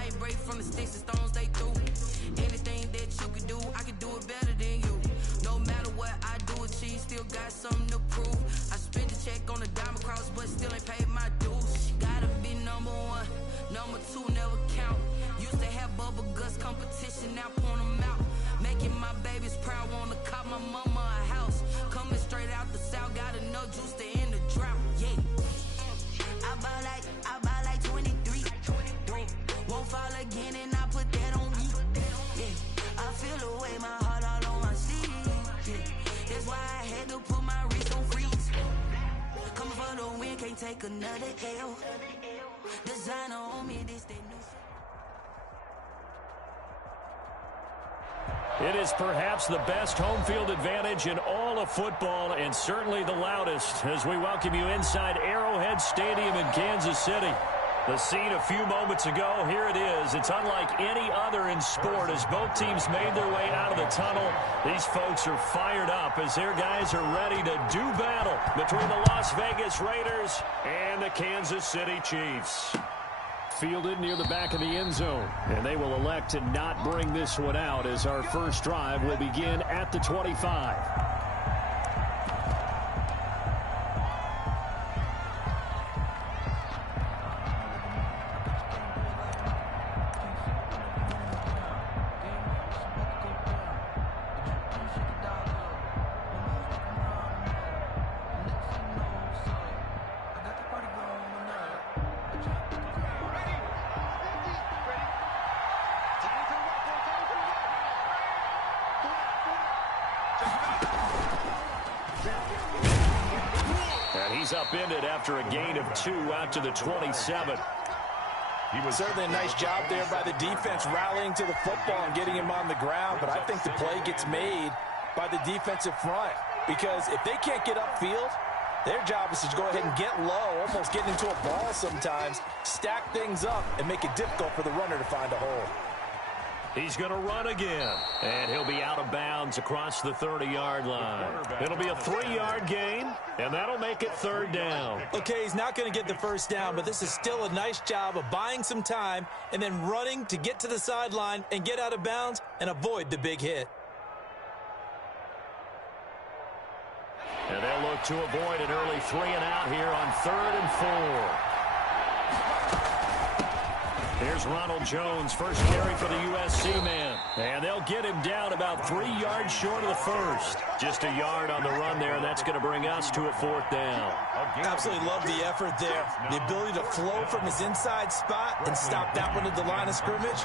I ain't break from the sticks and stones they threw. Anything that you could do, I could do it better than you. No matter what I do, achieve, still got something to prove. I spent the check on the diamond cross, but still ain't paid my dues. Gotta be number one, number two never count. Used to have bubble guts competition, now point them out. Making my babies proud, wanna cop my mama a house. Coming straight out the south, got enough juice to end the drought. Yeah. I buy like 23. Won't fall again and I put that on me. Yeah. I feel the way, my heart all on my sleeve. Yeah. That's why I had to put my wrist on freeze. Coming for the win, can't take another L. Designer on me, this they new. It is perhaps the best home field advantage in all of football, and certainly the loudest, as we welcome you inside Arrowhead Stadium in Kansas City. The scene a few moments ago, here it is. It's unlike any other in sport as both teams made their way out of the tunnel. These folks are fired up as their guys are ready to do battle between the Las Vegas Raiders and the Kansas City Chiefs. Fielded near the back of the end zone, and they will elect to not bring this one out as our first drive will begin at the 25. He's upended after a gain of 2 out to the 27. He was certainly a nice job there by the defense rallying to the football and getting him on the ground, but I think the play gets made by the defensive front because if they can't get upfield, their job is to go ahead and get low, almost get into a ball sometimes, stack things up, and make it difficult for the runner to find a hole. He's going to run again, and he'll be out of bounds across the 30-yard line. It'll be a 3-yard gain, and that'll make it 3rd down. Okay, he's not going to get the first down, but this is still a nice job of buying some time and then running to get to the sideline and get out of bounds and avoid the big hit. And they'll look to avoid an early 3-and-out here on 3rd and 4. Here's Ronald Jones, first carry for the USC man. And they'll get him down about 3 yards short of the first. Just a yard on the run there, and that's going to bring us to a 4th down. Absolutely love the effort there. The ability to flow from his inside spot and stop that one at the line of scrimmage.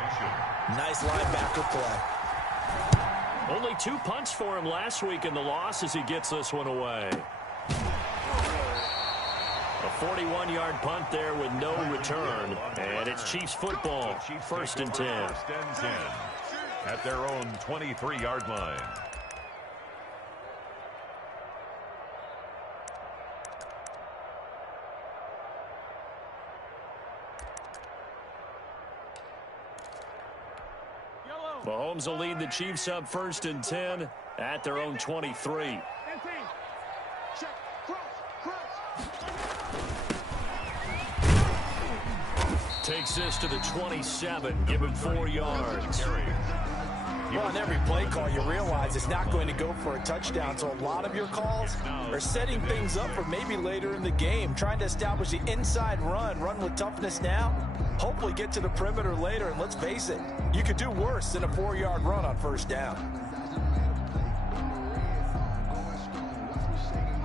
Nice linebacker play. Only 2 punts for him last week in the loss as he gets this one away. A 41-yard punt there with no return. And it's Chiefs football, 1st and 10. At their own 23-yard line. Mahomes will lead the Chiefs up 1st and 10 at their own 23. Takes this to the 27, give him 4 yards. Well, on every play call, you realize it's not going to go for a touchdown, so a lot of your calls are setting things up for maybe later in the game, trying to establish the inside run with toughness now, hopefully get to the perimeter later, and let's face it, you could do worse than a 4-yard run on 1st down.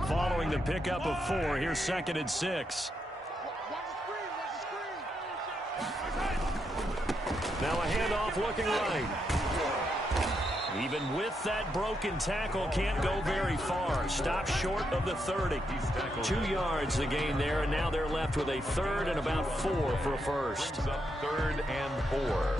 Following the pickup of 4, here's 2nd and 6. Now a handoff looking right. Even with that broken tackle, can't go very far. Stop short of the 30. 2 yards the gain there, and now they're left with a 3rd and about 4 for a first. 3rd and 4.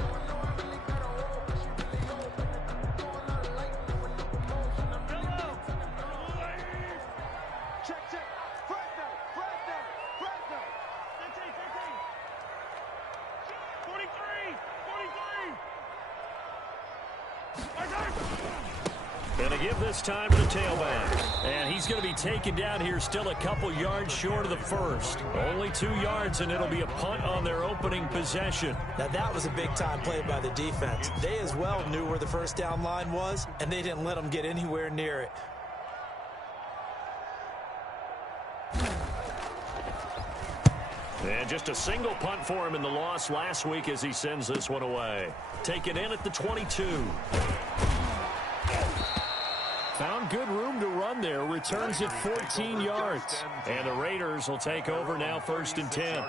And give this time to the tailback. And he's going to be taken down here still a couple yards short of the first. Only 2 yards, and it'll be a punt on their opening possession. Now, that was a big-time play by the defense. They as well knew where the first down line was, and they didn't let them get anywhere near it. And just a single punt for him in the loss last week as he sends this one away. Taken in at the 22. Found good room to run there. Returns it 14 yards. And the Raiders will take over now, 1st and 10.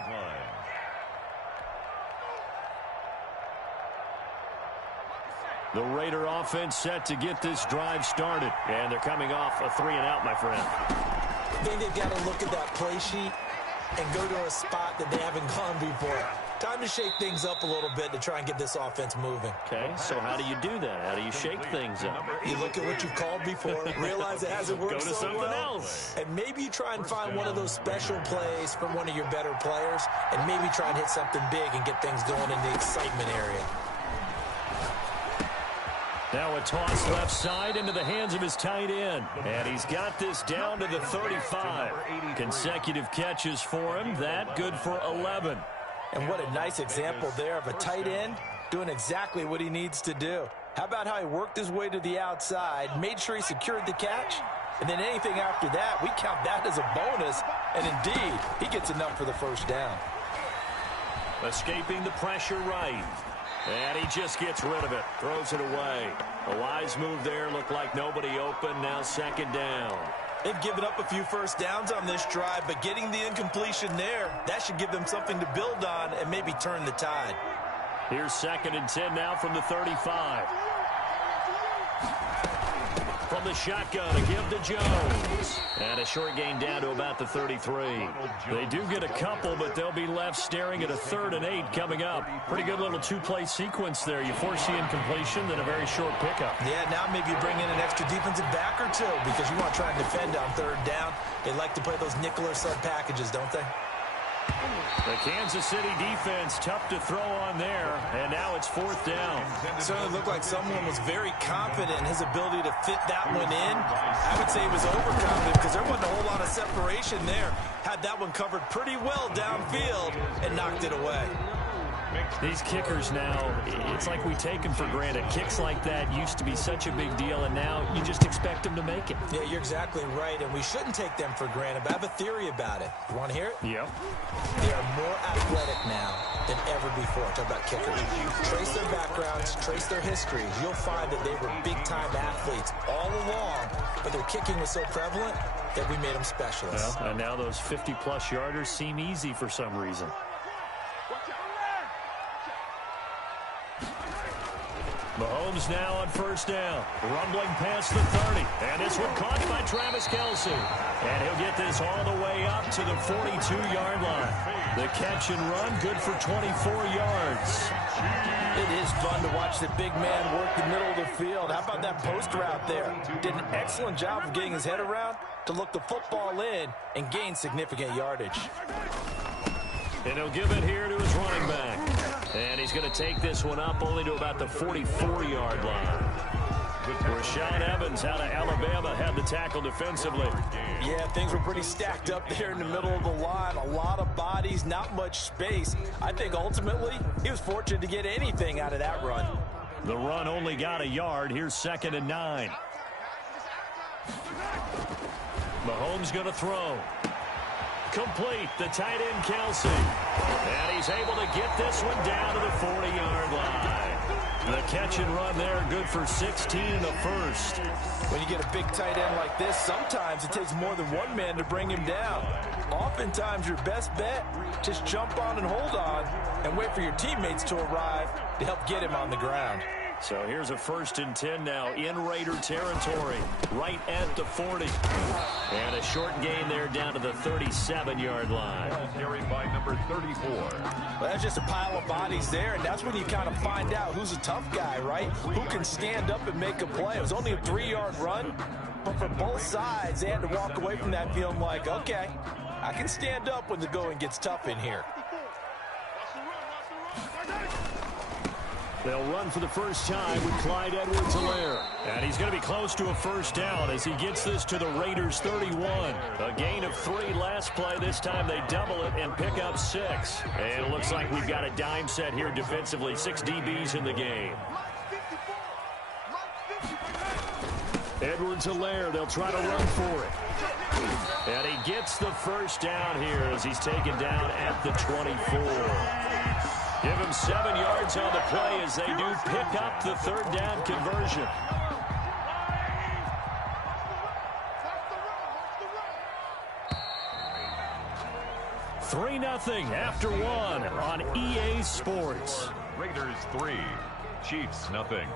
The Raider offense set to get this drive started. And they're coming off a 3-and-out, my friend. I think they've got to look at that play sheet and go to a spot that they haven't gone before. Time to shake things up a little bit to try and get this offense moving. Okay, so how do you do that? How do you shake things up? You look at what you've called before, realize it hasn't worked Go to so something well, else. and maybe you try and find one of those special plays from one of your better players, and maybe try and hit something big and get things going in the excitement area. Now a toss left side into the hands of his tight end. And he's got this down to the 35. Consecutive catches for him. That good for 11. And what a nice example there of a tight end doing exactly what he needs to do. How about how he worked his way to the outside, made sure he secured the catch, and then anything after that, we count that as a bonus. And indeed, he gets enough for the first down. Escaping the pressure right. And he just gets rid of it. Throws it away. A wise move there. Looked like nobody open. Now 2nd down. They've given up a few first downs on this drive, but getting the incompletion there, that should give them something to build on and maybe turn the tide. Here's 2nd and 10 now from the 35. From the shotgun, a give to Jones. And a short gain down to about the 33. They do get a couple, but they'll be left staring at a 3rd and 8 coming up. Pretty good little 2-play sequence there. You force the incompletion, then a very short pickup. Yeah, now maybe you bring in an extra defensive back or two because you want to try and defend on 3rd down. They like to play those nickel or sub packages, don't they? The Kansas City defense tough to throw on there, and now it's 4th down. It certainly looked like someone was very confident in his ability to fit that one in. I would say he was overconfident because there wasn't a whole lot of separation there. Had that one covered pretty well downfield and knocked it away. These kickers now, it's like we take them for granted. Kicks like that used to be such a big deal, and now you just expect them to make it. Yeah, you're exactly right, and we shouldn't take them for granted, but I have a theory about it. You want to hear it? Yep. They are more athletic now than ever before. Talk about kickers. Trace their backgrounds, trace their histories. You'll find that they were big-time athletes all along, but their kicking was so prevalent that we made them specialists. Well, and now those 50-plus yarders seem easy for some reason. Mahomes now on 1st down. Rumbling past the 30. And this one caught by Travis Kelce. And he'll get this all the way up to the 42-yard line. The catch and run good for 24 yards. It is fun to watch the big man work the middle of the field. How about that post route there? Did an excellent job of getting his head around to look the football in and gain significant yardage. And he'll give it here to his running back. And he's going to take this one up only to about the 44-yard line. Rashaan Evans out of Alabama had the tackle defensively. Yeah, things were pretty stacked up there in the middle of the line. A lot of bodies, not much space. I think ultimately he was fortunate to get anything out of that run. The run only got a yard. Here's 2nd and 9. Mahomes going to throw. Complete, the tight end Kelce. And he's able to get this one down to the 40-yard line. The catch and run there, good for 16 and a first. When you get a big tight end like this, sometimes it takes more than one man to bring him down. Oftentimes your best bet, just jump on and hold on and wait for your teammates to arrive to help get him on the ground. So here's a 1st and 10 now in Raider territory, right at the 40. And a short gain there down to the 37-yard line. Carried by number 34. Well, that's just a pile of bodies there, and that's when you kind of find out who's a tough guy, right? Who can stand up and make a play. It was only a 3-yard run, but for both sides, they had to walk away from that feeling like, okay, I can stand up when the going gets tough in here. They'll run for the first time with Clyde Edwards-Helaire. And he's going to be close to a first down as he gets this to the Raiders' 31. A gain of 3 last play. This time they double it and pick up 6. And it looks like we've got a dime set here defensively. 6 DBs in the game. Edwards-Helaire, they'll try to run for it. And he gets the first down here as he's taken down at the 24. Give him 7 yards on the play as they do pick up the third down conversion. Three 0 after 1 on EA Sports. Raiders 3, Chiefs 0.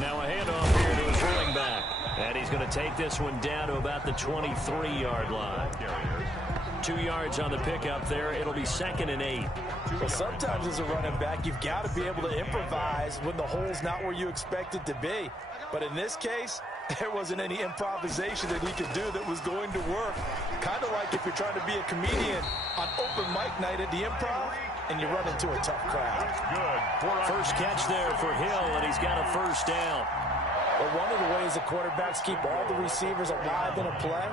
Now a handoff here to his running back. And he's going to take this one down to about the 23-yard line. 2 yards on the pickup there. It'll be 2nd and 8. Well, sometimes as a running back, you've got to be able to improvise when the hole's not where you expect it to be. But in this case, there wasn't any improvisation that he could do that was going to work. Kind of like if you're trying to be a comedian on open mic night at the Improv and you run into a tough crowd. First catch there for Hill, and he's got a first down. Well, one of the ways the quarterbacks keep all the receivers alive in a play,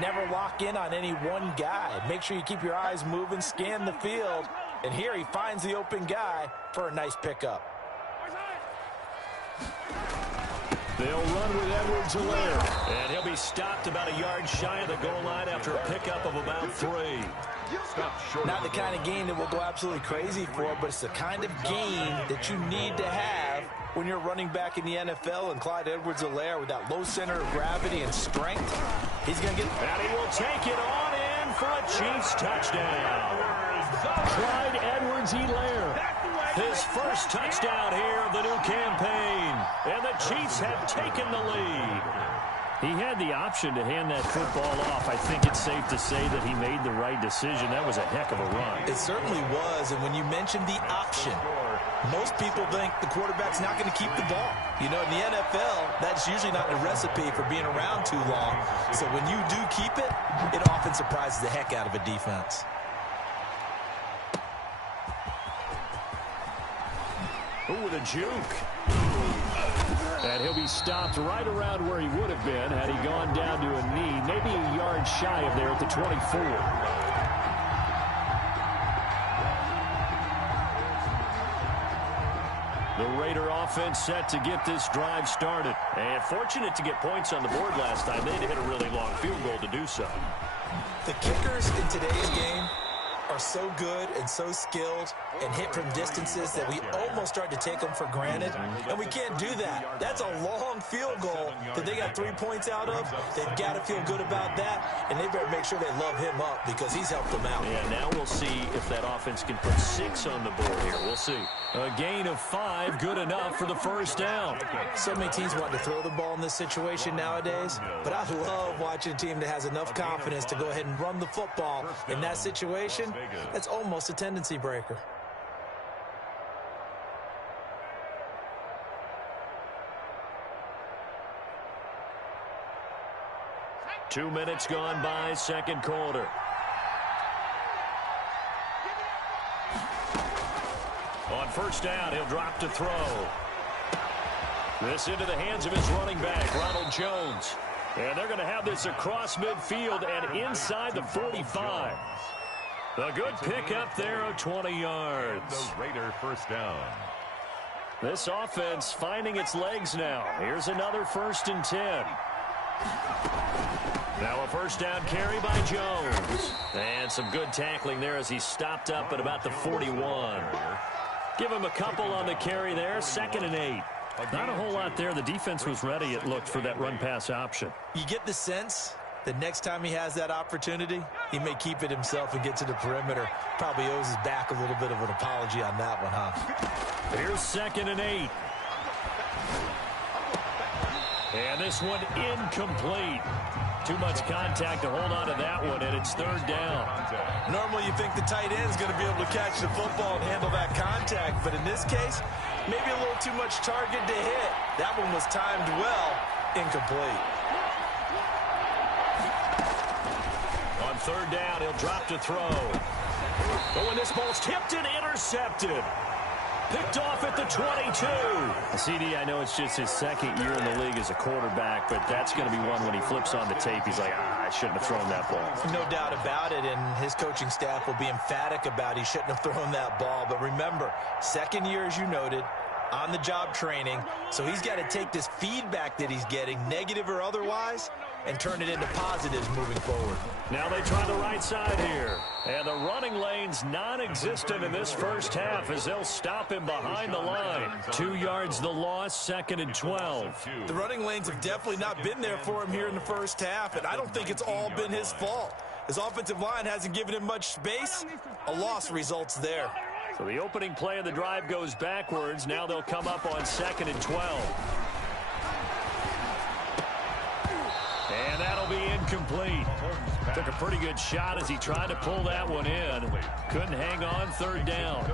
never lock in on any one guy. Make sure you keep your eyes moving, scan the field, and here he finds the open guy for a nice pickup. They'll run with Edwards-Helaire, and he'll be stopped about a yard shy of the goal line after a pickup of about 3. Not the kind of game that we'll go absolutely crazy for, but it's the kind of game that you need to have when you're running back in the NFL. And Clyde Edwards-Helaire, with that low center of gravity and strength, he's going to get... And he will take it on in for a Chiefs touchdown. Clyde Edwards-Helaire, his first touchdown here of the new campaign. And the Chiefs have taken the lead. He had the option to hand that football off. I think it's safe to say that he made the right decision. That was a heck of a run. It certainly was, and when you mentioned the option, most people think the quarterback's not going to keep the ball. You know, in the NFL, that's usually not a recipe for being around too long. So when you do keep it, it often surprises the heck out of a defense. Ooh, with a juke. And he'll be stopped right around where he would have been had he gone down to a knee, maybe a yard shy of there at the 24. The Raider offense set to get this drive started. And fortunate to get points on the board last time. They had to hit a really long field goal to do so. The kickers in today's game are so good and so skilled and hit from distances that we almost start to take them for granted, and we can't do that. That's a long field goal that they got 3 points out of. They've got to feel good about that, and they better make sure they love him up because he's helped them out. Yeah, now we'll see if that offense can put 6 on the board here. We'll see. A gain of 5, good enough for the first down. So many teams want to throw the ball in this situation nowadays, but I love watching a team that has enough confidence to go ahead and run the football in that situation. That's almost a tendency breaker. Two minutes gone by, second quarter. On first down, he'll drop to throw. This into the hands of his running back, Ronald Jones. And they're going to have this across midfield and inside the 45. A good pickup there of 20 yards. The Raider first down. This offense finding its legs now. Here's another 1st and 10. Now a first down carry by Jones. And some good tackling there as he stopped up at about the 41. Give him a couple on the carry there. 2nd and 8. Not a whole lot there. The defense was ready, it looked, for that run-pass option. You get the sense that next time he has that opportunity, he may keep it himself and get to the perimeter. Probably owes his back a little bit of an apology on that one, huh? Here's 2nd and 8. And this one incomplete. too much contact to hold on to that one, and it's third down. Normally you think the tight end is going to be able to catch the football and handle that contact, but in this case, maybe a little too much target to hit. That one was timed well, incomplete. On third down, he'll drop to throw. But when this ball's tipped and intercepted. Picked off at the 22. CD, I know it's just his second year in the league as a quarterback, but that's going to be one when he flips on the tape. He's like, I shouldn't have thrown that ball. No doubt about it, and his coaching staff will be emphatic about he shouldn't have thrown that ball. But remember, second year, as you noted, on-the-job training, so he's got to take this feedback that he's getting, negative or otherwise, and turn it into positives moving forward. Now they try the right side here. And the running lane's non-existent in this first half as they'll stop him behind the line. 2 yards the loss, 2nd and 12. The running lanes have definitely not been there for him here in the first half, and I don't think it's all been his fault. His offensive line hasn't given him much space. A loss results there. So the opening play of the drive goes backwards. Now they'll come up on 2nd and 12. And that'll be incomplete. Took a pretty good shot as he tried to pull that one in. Couldn't hang on, third down.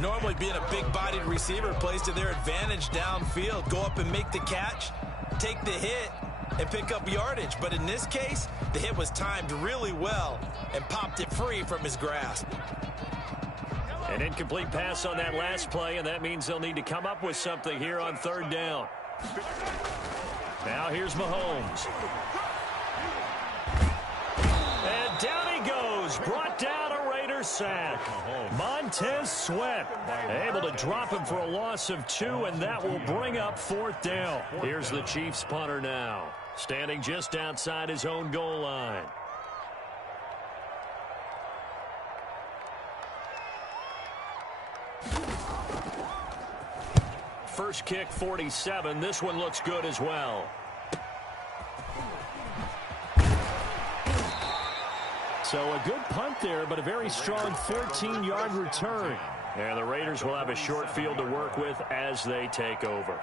Normally being a big-bodied receiver plays to their advantage downfield. Go up and make the catch, take the hit, and pick up yardage. But in this case, the hit was timed really well and popped it free from his grasp. An incomplete pass on that last play, and that means they'll need to come up with something here on third down. Now here's Mahomes. And down he goes. Brought down a Raider sack. Montez Sweat able to drop him for a loss of 2, and that will bring up fourth down. Here's the Chiefs punter now, standing just outside his own goal line. First kick, 47. This one looks good as well. So a good punt there, but a very strong 14-yard return. And the Raiders will have a short field to work with as they take over.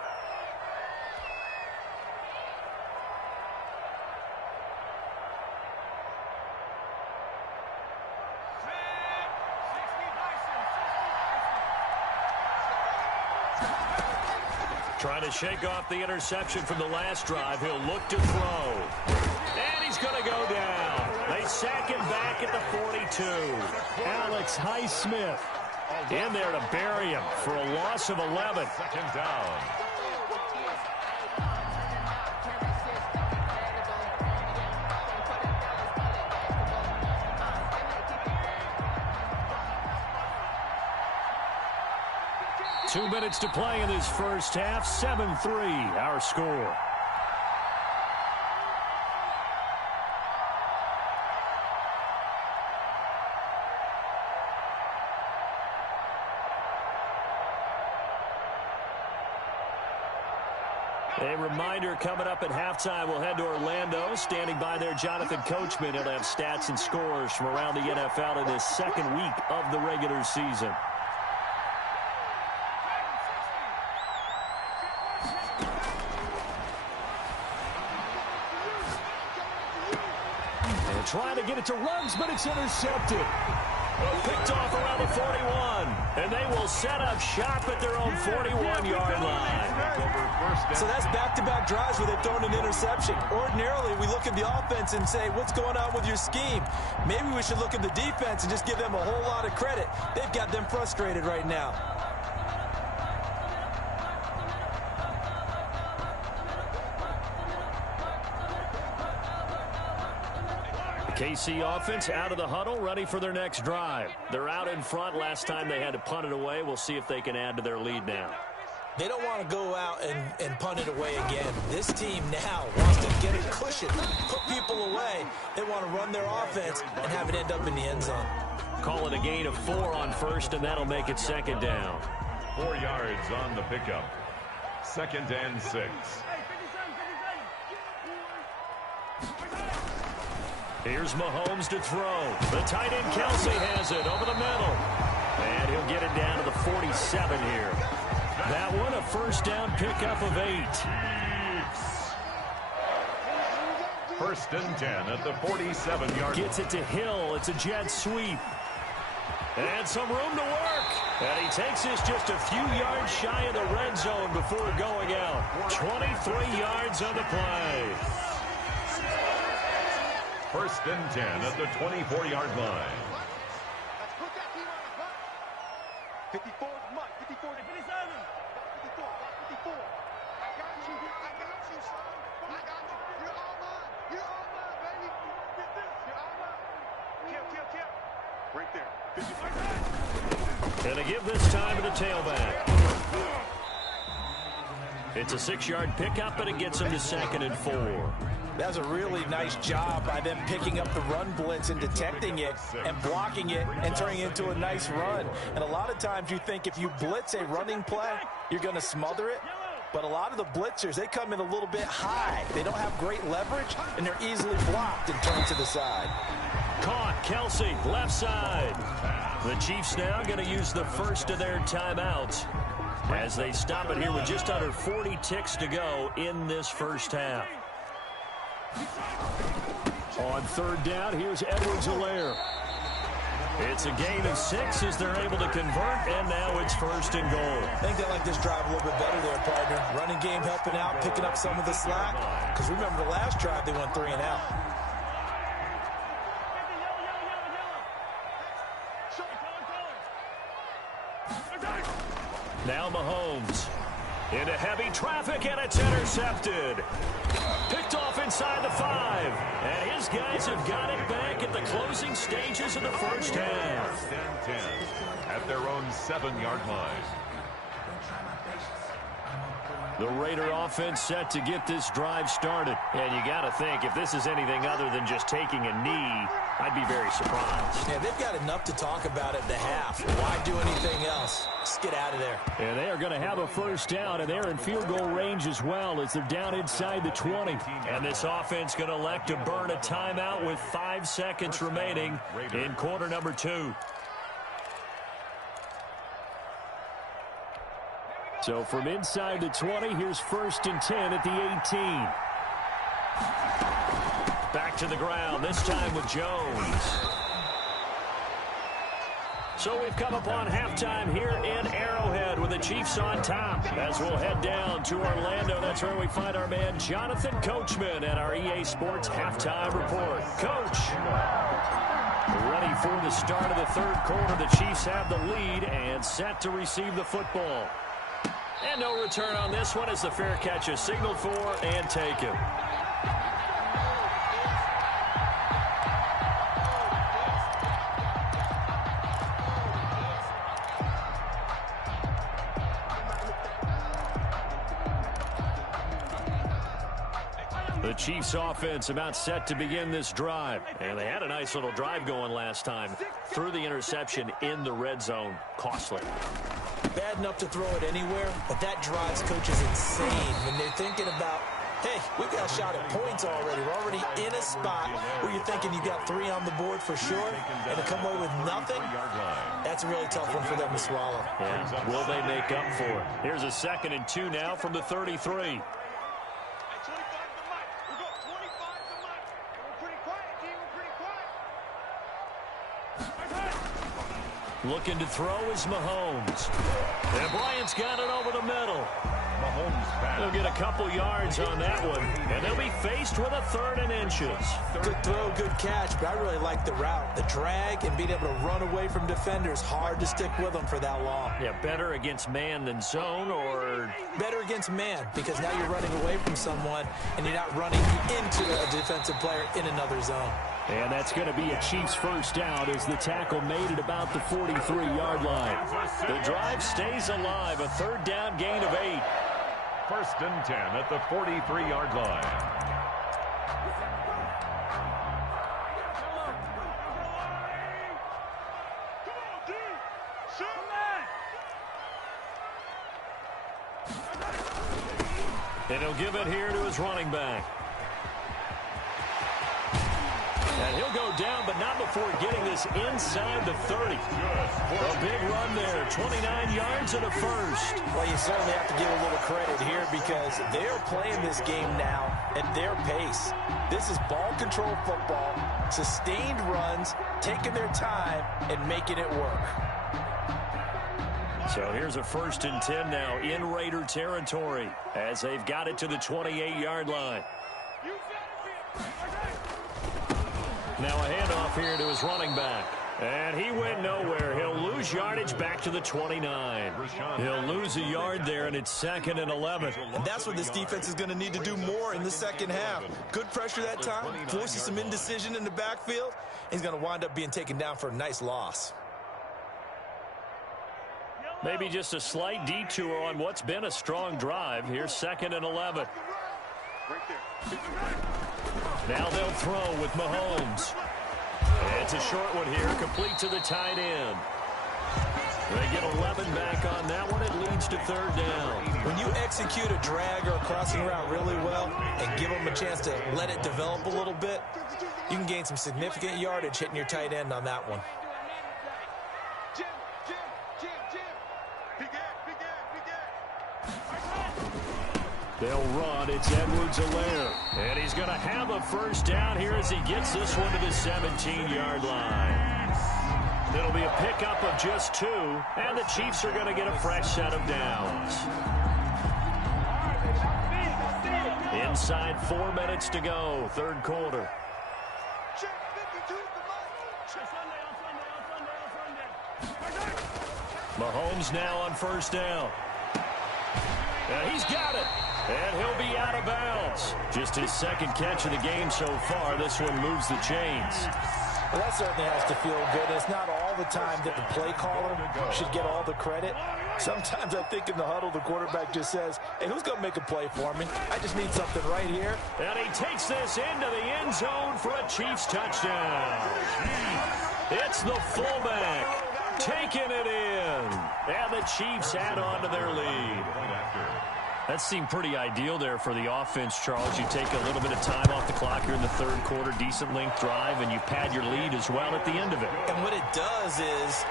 Trying to shake off the interception from the last drive. He'll look to throw. And he's going to go down. They sack him back at the 42. Alex Highsmith in there to bury him for a loss of 11. Second down. Two minutes to play in this first half. 7-3, our score. A reminder coming up at halftime, we'll head to Orlando. Standing by there, Jonathan Coachman. He'll have stats and scores from around the NFL in this second week of the regular season. Trying to get it to Ruggs, but it's intercepted. Picked off around the 41. And they will set up shop at their own 41-yard line. So that's back-to-back drives where they've thrown an interception. Ordinarily, we look at the offense and say, what's going on with your scheme? Maybe we should look at the defense and just give them a whole lot of credit. They've got them frustrated right now. KC offense out of the huddle, ready for their next drive. They're out in front. Last time they had to punt it away. We'll see if they can add to their lead now. They don't want to go out and punt it away again. This team now wants to get a cushion, put people away. They want to run their offense and have it end up in the end zone. Call it a gain of 4 on first, and that'll make it second down. 4 yards on the pickup. 2nd and 6. Here's Mahomes to throw. The tight end Kelsey has it over the middle. And he'll get it down to the 47 here. That one a first down pickup of 8. First and 10 at the 47-yard line. Gets it to Hill. It's a jet sweep. And some room to work. And he takes this just a few yards shy of the red zone before going out. 23 yards on the play. First and 10 at the 24-yard line. 54 is Mutt. 54 to 57. 54. 54. I got you. I got you, son. I got you. You're all mine. You're all mine, baby. Get this. You're all mine. Kill. Right there. 55. And to give this time to the tailback. It's a 6-yard pickup, and it gets him to 2nd and 4. That was a really nice job by them picking up the run blitz and detecting it and blocking it and turning it into a nice run. And a lot of times you think if you blitz a running play, you're going to smother it. But a lot of the blitzers, they come in a little bit high. They don't have great leverage, and they're easily blocked and turned to the side. Caught. Kelsey, left side. The Chiefs now going to use the first of their timeouts as they stop it here with just under 40 ticks to go in this first half. On 3rd down, here's Edwards-Helaire. It's a gain of 6 as they're able to convert, and now it's 1st and goal. I think they like this drive a little bit better there, partner. Running game helping out, picking up some of the slack. Because remember the last drive, they went 3 and out. Now Mahomes into heavy traffic, and it's intercepted. Picked off inside the 5. And his guys have got it back at the closing stages of the first half. First and 10 at their own 7-yard line. The Raider offense set to get this drive started. And you got to think, if this is anything other than just taking a knee, I'd be very surprised. Yeah, they've got enough to talk about at the half. Why do anything else? Just get out of there. And they are going to have a first down, and they're in field goal range as well as they're down inside the 20. And this offense going to elect to burn a timeout with 5 seconds remaining in quarter number 2. So from inside the 20, here's 1st and 10 at the 18. Back to the ground, this time with Jones. So we've come upon halftime here in Arrowhead with the Chiefs on top. As we'll head down to Orlando, that's where we find our man Jonathan Coachman at our EA Sports Halftime Report. Coach, ready for the start of the 3rd quarter. The Chiefs have the lead and set to receive the football. And no return on this one as the fair catch is signaled for and taken. The Chiefs offense about set to begin this drive. And they had a nice little drive going last time. Threw the interception in the red zone. Costly. Bad enough to throw it anywhere, but that drives coaches insane when they're thinking about, hey, we've got a shot at points already. We're already in a spot where you're thinking you've got 3 on the board for sure, and to come away with nothing, that's a really tough one for them to swallow. Yeah. Will they make up for it? Here's a 2nd and 2 now from the 33. Looking to throw is Mahomes. And Bryant's got it over the middle. Mahomes They'll get a couple yards on that one, and they'll be faced with a 3rd and inches. Good throw, good catch, but I really like the route. The drag and being able to run away from defenders, hard to stick with them for that long. Yeah, better against man than zone, or better against man, because now you're running away from someone, and you're not running into a defensive player in another zone. And that's going to be a Chiefs first down as the tackle made it about the 43-yard line. The drive stays alive, a 3rd down gain of 8. First and 10 at the 43-yard line. And he'll give it here to his running back. And he'll He'll go down, but not before getting this inside the 30. A big run there, 29 yards and a first. Well, you certainly have to give a little credit here because they're playing this game now at their pace. This is ball control football, sustained runs, taking their time, and making it work. So here's a 1st and 10 now in Raider territory as they've got it to the 28-yard line. Now a handoff here to his running back. And he went nowhere. He'll lose yardage back to the 29. He'll lose a yard there, and it's 2nd and 11. And that's what this defense is going to need to do more in the second half. Good pressure that time, forces some indecision in the backfield. He's going to wind up being taken down for a nice loss. Maybe just a slight detour on what's been a strong drive. Here's 2nd and 11. Now they'll throw with Mahomes. It's a short one here, complete to the tight end. They get 11 back on that one. It leads to 3rd down. When you execute a drag or a crossing route really well and give them a chance to let it develop a little bit, you can gain some significant yardage hitting your tight end on that one. They'll run. It's Edwards-Helaire. And he's going to have a 1st down here as he gets this one to the 17-yard line. It'll be a pickup of just 2, and the Chiefs are going to get a fresh set of downs. Inside 4 minutes to go, 3rd quarter. Mahomes now on 1st down. And he's got it. And he'll be out of bounds. Just his 2nd catch of the game so far. This one moves the chains. Well, that certainly has to feel good. It's not all the time that the play caller should get all the credit. Sometimes I think in the huddle, the quarterback just says, hey, who's going to make a play for me? I just need something right here. And he takes this into the end zone for a Chiefs touchdown. It's the fullback taking it in. And the Chiefs add on to their lead. That seemed pretty ideal there for the offense, Charles. You take a little bit of time off the clock here in the 3rd quarter, decent length drive, and you pad your lead as well at the end of it. And what it does is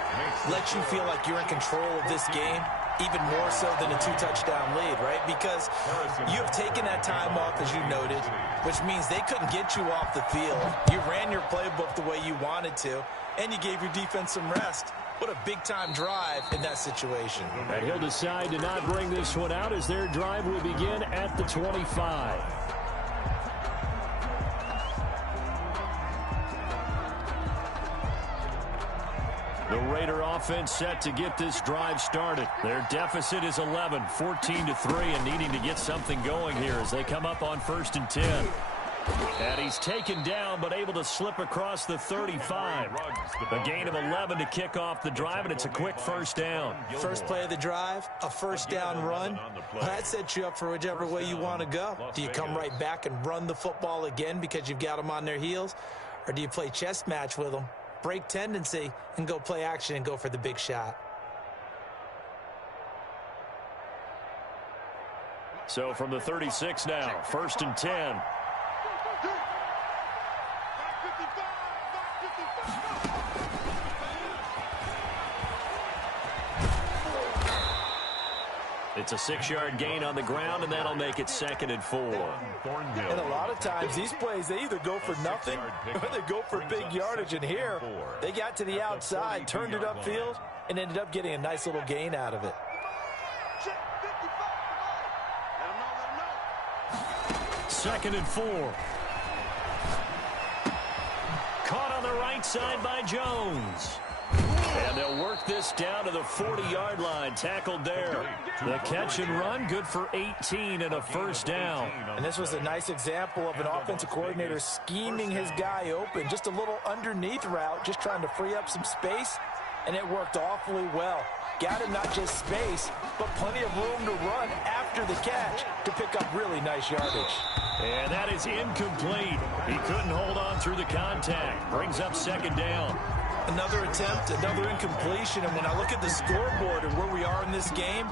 let you feel like you're in control of this game, even more so than a 2-touchdown lead, right? Because you have taken that time off, as you noted, which means they couldn't get you off the field. You ran your playbook the way you wanted to, and you gave your defense some rest. What a big-time drive in that situation. And he'll decide to not bring this one out as their drive will begin at the 25. The Raider offense set to get this drive started. Their deficit is 11, 14-3, and needing to get something going here as they come up on 1st and 10. And he's taken down, but able to slip across the 35. A gain of 11 to kick off the drive, and it's a quick 1st down. First play of the drive, a 1st down run. Well, that sets you up for whichever way you want to go. Do you come right back and run the football again because you've got them on their heels? Or do you play chess match with them, break tendency, and go play action and go for the big shot? So from the 36 now, 1st and 10. It's a 6-yard gain on the ground, and that'll make it 2nd and 4. And a lot of times, these plays, they either go for nothing or they go for big yardage. And here, they got to the outside, turned it upfield, and ended up getting a nice little gain out of it. 2nd and 4. Caught on the right side by Jones. And they'll work this down to the 40-yard line. Tackled there. The catch and run, good for 18 and a 1st down. And this was a nice example of an offensive coordinator scheming his guy open. Just a little underneath route, just trying to free up some space, and it worked awfully well. Got him not just space, but plenty of room to run after the catch to pick up really nice yardage. And that is incomplete. He couldn't hold on through the contact. Brings up 2nd down. Another attempt, another incompletion. And when I look at the scoreboard and where we are in this game,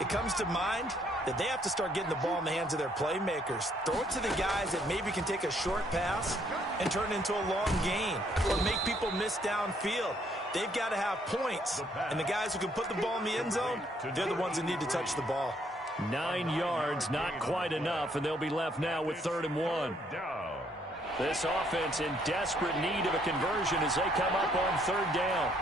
it comes to mind that they have to start getting the ball in the hands of their playmakers. Throw it to the guys that maybe can take a short pass and turn it into a long gain or make people miss downfield. They've got to have points, and the guys who can put the ball in the end zone, they're the ones that need to touch the ball. 9 yards, not quite enough, and they'll be left now with 3rd and 1. This offense in desperate need of a conversion as they come up on 3rd down.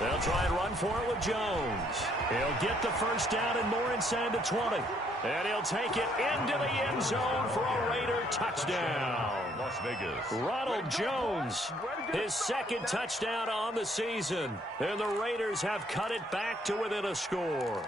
They'll try and run for it with Jones. He'll get the first down and more inside the 20. And he'll take it into the end zone for a Raider touchdown. Las Vegas. Ronald Jones, his 2nd touchdown on the season. And the Raiders have cut it back to within a score.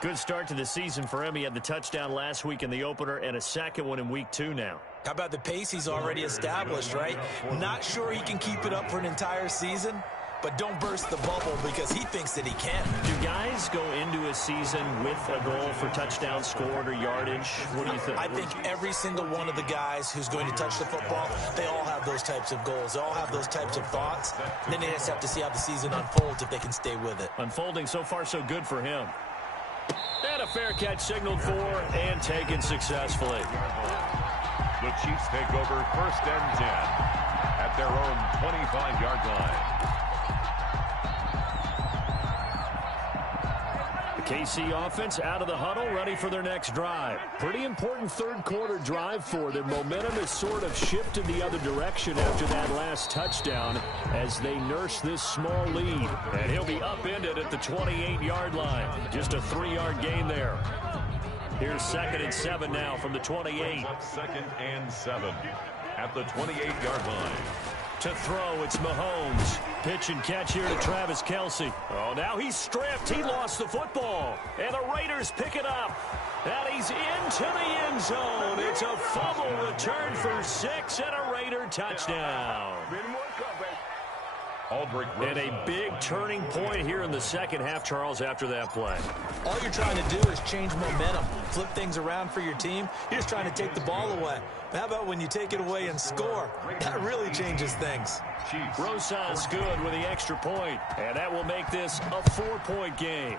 Good start to the season for him. He had the touchdown last week in the opener and a 2nd one in week 2 now. How about the pace he's already established, right? Not sure he can keep it up for an entire season, but don't burst the bubble because he thinks that he can. Do guys go into a season with a goal for touchdown scored or yardage? What do you think? I think every single one of the guys who's going to touch the football, they all have those types of goals. They all have those types of thoughts. And then they just have to see how the season unfolds if they can stay with it. Unfolding so far so good for him. And a fair catch signaled for and taken successfully. The Chiefs take over 1st and 10 at their own 25-yard line. KC offense out of the huddle, ready for their next drive. Pretty important 3rd quarter drive for them. Momentum has sort of shifted the other direction after that last touchdown as they nurse this small lead. And he'll be upended at the 28-yard line. Just a 3-yard gain there. Here's 2nd and 7 now from the 28. 2nd and 7 at the 28-yard line. To throw, it's Mahomes. Pitch and catch here to Travis Kelce. Oh, now he's stripped. He lost the football. And the Raiders pick it up. And he's into the end zone. It's a fumble return for 6 and a Raider touchdown. And a big turning point here in the 2nd half, Charles, after that play. All you're trying to do is change momentum, flip things around for your team. You're just trying to take the ball away. But how about when you take it away and score? That really changes things. Rosa's good with the extra point, and that will make this a 4-point game.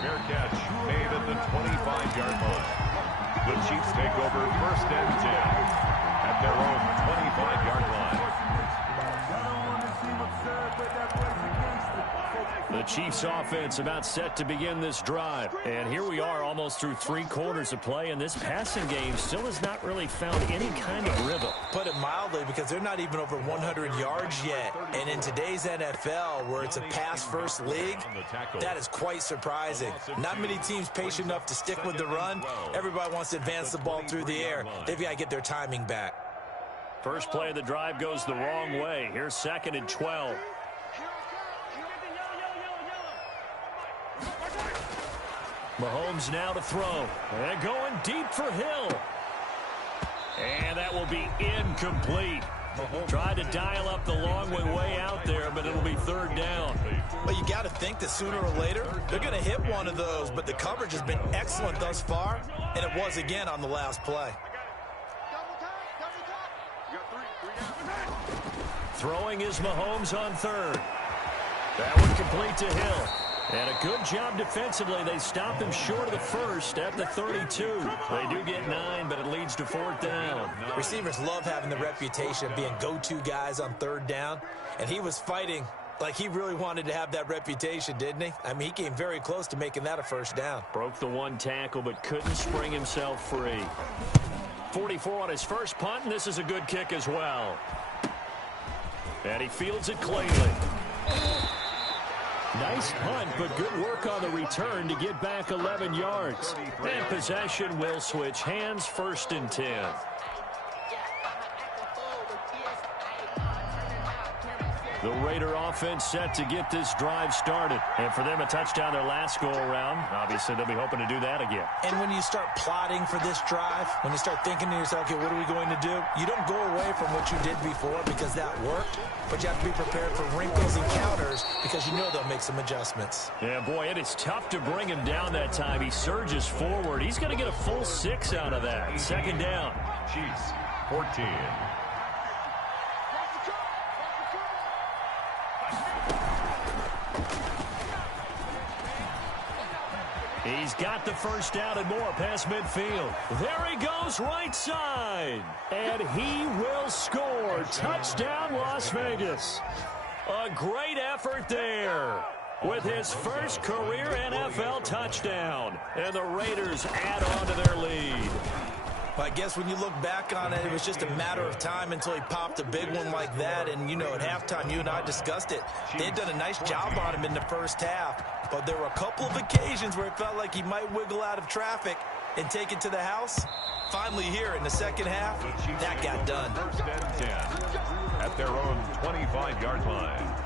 Fair catch made at the 25-yard line. The Chiefs take over 1st and 10 at their own 25-yard line. The Chiefs offense about set to begin this drive. And here we are almost through 3 quarters of play, and this passing game still has not really found any kind of rhythm. Put it mildly, because they're not even over 100 yards yet. And in today's NFL, where it's a pass-first league, that is quite surprising. Not many teams patient enough to stick with the run. Everybody wants to advance the ball through the air. They've got to get their timing back. First play of the drive goes the wrong way. Here's 2nd and 12. Mahomes now to throw. And going deep for Hill. And that will be incomplete. Tried to dial up the long way out there, but it'll be 3rd down. Well, you got to think that sooner or later, they're going to hit one of those, but the coverage has been excellent thus far, and it was again on the last play. Throwing is Mahomes on 3rd. That one complete to Hill. And a good job defensively. They stopped him short of the 1st at the 32. They do get 9, but it leads to 4th down. Receivers love having the reputation of being go-to guys on 3rd down. And he was fighting like he really wanted to have that reputation, didn't he? I mean, he came very close to making that a 1st down. Broke the 1 tackle, but couldn't spring himself free. 44 on his first punt, and this is a good kick as well. And he fields it cleanly. Nice punt, but good work on the return to get back 11 yards. And possession will switch hands, 1st and 10. The Raider offense set to get this drive started. And for them, a touchdown their last go-around. Obviously, they'll be hoping to do that again. And when you start plotting for this drive, when you start thinking to yourself, okay, what are we going to do? You don't go away from what you did before because that worked, but you have to be prepared for wrinkles and counters because you know they'll make some adjustments. Yeah, boy, it is tough to bring him down that time. He surges forward. He's going to get a full 6 out of that. 2nd down. Chiefs, 14. he's got the first down and more past midfield. There he goes right side. And he will score. Touchdown, Las Vegas. A great effort there with his first career NFL touchdown. And the Raiders add on to their lead. I guess when you look back on it, it was just a matter of time until he popped a big one like that. And, you know, at halftime, you and I discussed it. They had done a nice job on him in the first half. But there were a couple of occasions where it felt like he might wiggle out of traffic and take it to the house. Finally here in the second half, that got done. First and 10 at their own 25-yard line.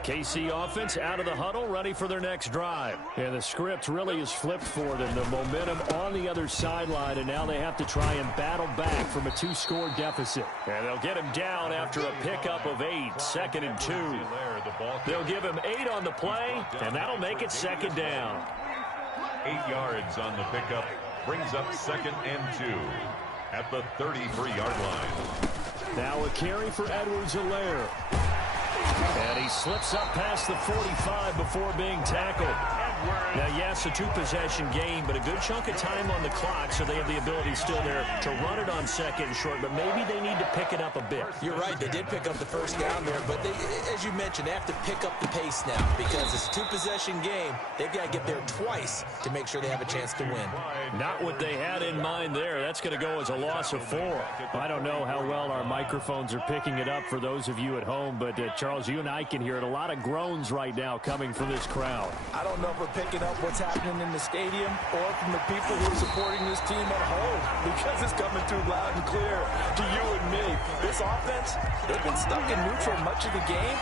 KC offense out of the huddle, ready for their next drive. And the script really is flipped for them. The momentum on the other sideline, and now they have to try and battle back from a 2-score deficit. And they'll get him down after a pickup of 8, 2nd and 2. They'll give him 8 on the play, and that'll make it 2nd down. 8 yards on the pickup brings up 2nd and 2 at the 33-yard line. Now a carry for Edwards-Helaire. And he slips up past the 45 before being tackled. Now, yes, a 2-possession game, but a good chunk of time on the clock, so they have the ability still there to run it on 2nd and short, but maybe they need to pick it up a bit. You're right. They did pick up the first down there, but they, as you mentioned, they have to pick up the pace now because it's a 2-possession game. They've got to get there twice to make sure they have a chance to win. Not what they had in mind there. That's going to go as a loss of 4. I don't know how well our microphones are picking it up for those of you at home, but Charles, you and I can hear it. A lot of groans right now coming from this crowd. I don't know if we're picking up what's happening in the stadium or from the people who are supporting this team at home, because it's coming through loud and clear to you and me. This offense, they've been stuck in neutral much of the game,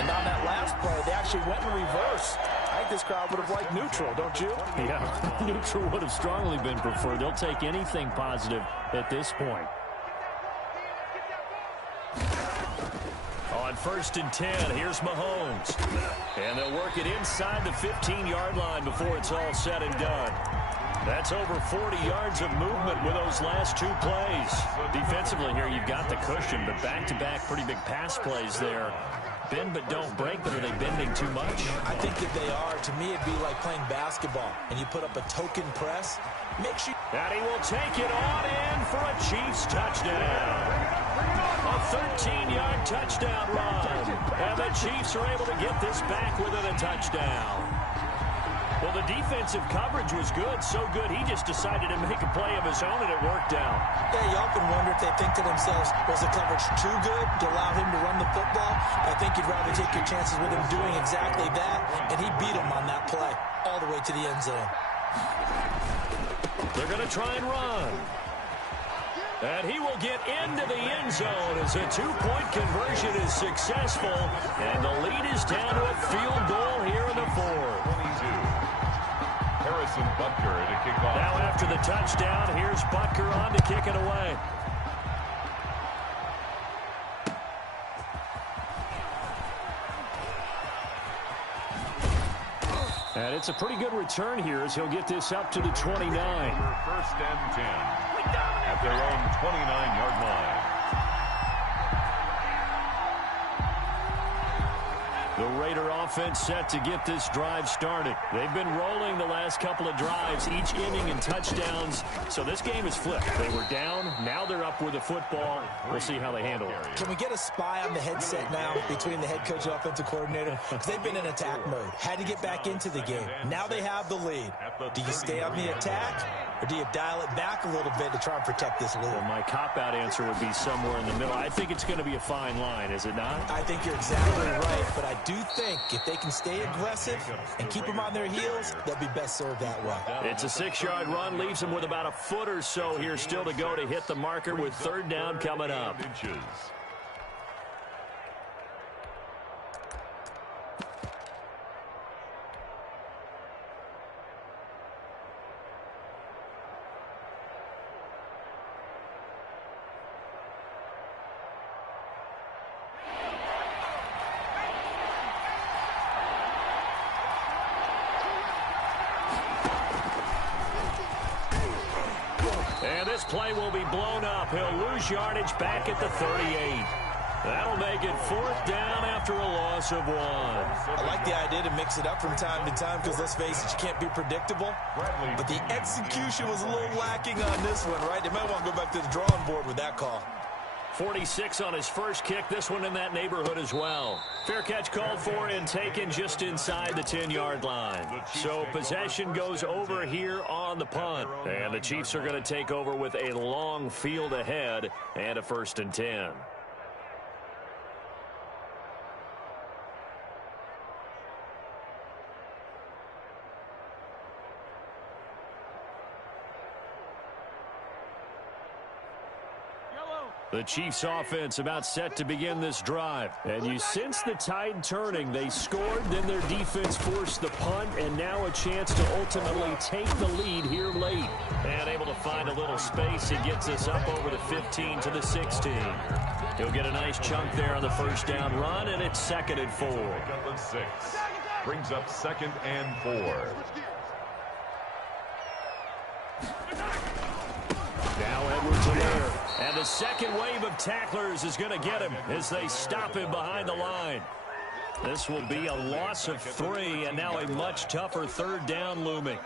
and on that last play, they actually went in reverse. I think this crowd would have liked neutral, don't you? Yeah, neutral would have strongly been preferred. They'll take anything positive at this point. On 1st and 10, here's Mahomes. And they'll work it inside the 15-yard line before it's all said and done. That's over 40 yards of movement with those last 2 plays. Defensively here, you've got the cushion, but back-to-back pretty big pass plays there. Bend but don't break, but are they bending too much? I think that they are. To me, it'd be like playing basketball, and you put up a token press. Make sure. And he will take it on in for a Chiefs touchdown. A 13-yard touchdown run. And the Chiefs are able to get this back within a touchdown. Well, the defensive coverage was good, so good he just decided to make a play of his own, and it worked out. Yeah, you often wonder if they think to themselves, was the coverage too good to allow him to run the football? I think you'd rather take your chances with him doing exactly that, and he beat him on that play all the way to the end zone. They're going to try and run. And he will get into the end zone as a 2-point conversion is successful, and the lead is down to a field goal here in the 4th. Butker to kick off. Now after the touchdown, here's Butker on to kick it away. And it's a pretty good return here as he'll get this up to the 29. 1st and 10 at their own 29-yard line. The Raider offense set to get this drive started. They've been rolling the last couple of drives, each inning in touchdowns. So this game is flipped. They were down. Now they're up with the football. We'll see how they handle it. Can we get a spy on the headset now between the head coach and offensive coordinator? Because they've been in attack mode. Had to get back into the game. Now they have the lead. Do you stay on the attack, or do you dial it back a little bit to try and protect this lead? Well, my cop-out answer would be somewhere in the middle. I think it's going to be a fine line, is it not? I think you're exactly right, but I do think if they can stay aggressive and keep them on their heels, they'll be best served that way. It's a 6-yard run, leaves them with about a foot or so here still to go to hit the marker with 3rd down coming up. This play will be blown up. He'll lose yardage back at the 38. That'll make it 4th down after a loss of 1. I like the idea to mix it up from time to time because, let's face it, you can't be predictable. But the execution was a little lacking on this one, right? They might want to go back to the drawing board with that call. 46 on his first kick. This one in that neighborhood as well. Fair catch called for and taken just inside the 10-yard line. So possession goes over here on the punt. And the Chiefs are going to take over with a long field ahead and a 1st and 10. The Chiefs offense about set to begin this drive. And you sense the tide turning. They scored, then their defense forced the punt, and now a chance to ultimately take the lead here late. And able to find a little space. He gets us up over the 15 to the 16. He'll get a nice chunk there on the 1st down run, and it's 2nd and 4. 2nd and 6. Brings up 2nd and 4. Now Edwards-Helaire. And the second wave of tacklers is going to get him as they stop him behind the line. This will be a loss of 3, and now a much tougher 3rd down looming.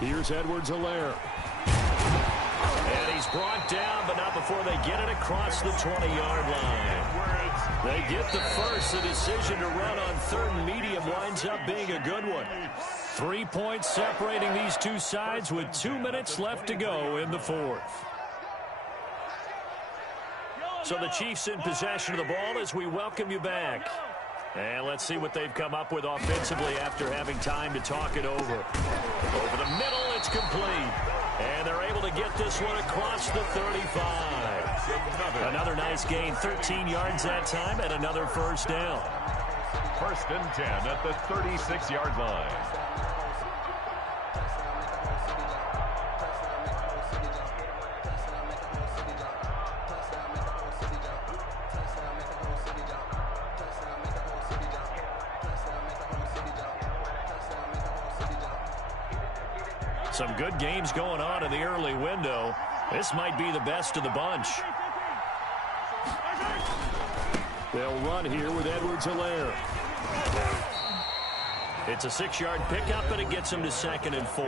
Here's Edwards-Helaire. And he's brought down, but not before they get it across the 20-yard line. They get the first. The decision to run on 3rd and medium winds up being a good one. 3 points separating these two sides with 2 minutes left to go in the 4th. So the Chiefs in possession of the ball as we welcome you back. And let's see what they've come up with offensively after having time to talk it over. Over the middle, it's complete. And they're able to get this one across the 35. Another nice gain, 13 yards that time, and another 1st down. 1st and 10 at the 36-yard line. Some good games going on in the early window. This might be the best of the bunch. They'll run here with Edwards-Helaire. It's a 6-yard pickup, and it gets them to 2nd and 4.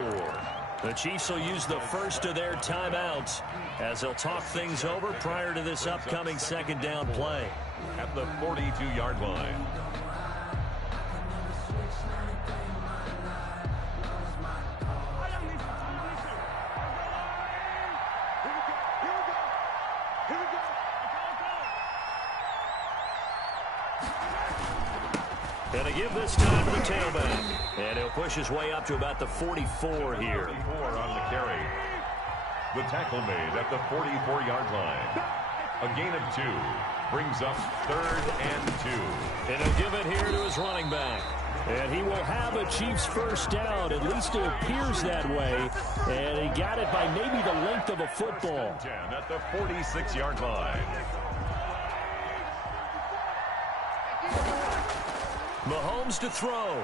The Chiefs will use the first of their timeouts as they'll talk things over prior to this upcoming 2nd down play. At the 42-yard line. And they give this time to the tailback. And he'll push his way up to about the 44 here. 44 on the carry. The tackle made at the 44-yard line. A gain of 2. Brings up 3rd and 2. And he'll give it here to his running back. And he will have a Chiefs 1st down. At least it appears that way. And he got it by maybe the length of a football. 10 at the 46-yard line. Mahomes to throw.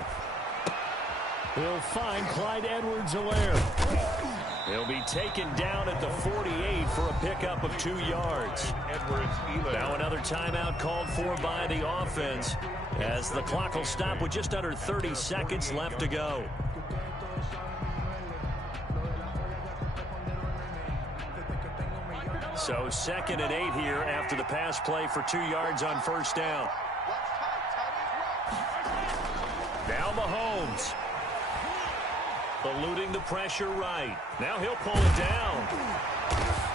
He'll find Clyde Edwards-Helaire. He'll be taken down at the 48 for a pickup of 2 yards. Now another timeout called for by the offense as the clock will stop with just under 30 seconds left to go. So 2nd and 8 here after the pass play for 2 yards on 1st down. Now Mahomes. Eluding the pressure right. Now he'll pull it down.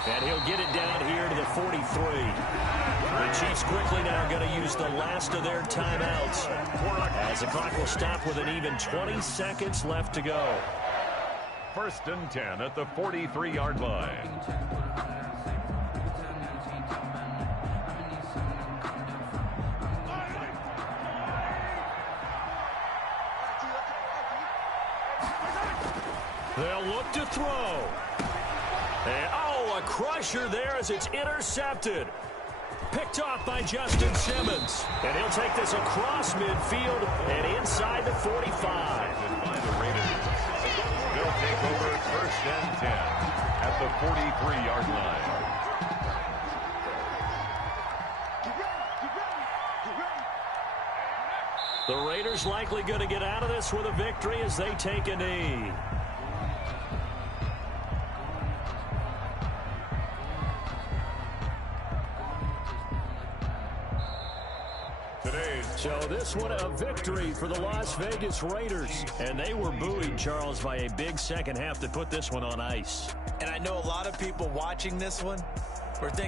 And he'll get it down here to the 43. The Chiefs quickly now going to use the last of their timeouts as the clock will stop with an even 20 seconds left to go. 1st and 10 at the 43-yard line. They'll look to throw. And, oh, a crusher there as it's intercepted. Picked off by Justin Simmons. And he'll take this across midfield and inside the 45. By the Raiders. They'll take over first and 10 at the 43-yard line. The Raiders likely going to get out of this with a victory as they take a knee. So this one a victory for the Las Vegas Raiders. And they were buoyed, Charles, by a big second half to put this one on ice. And I know a lot of people watching this one were thinking,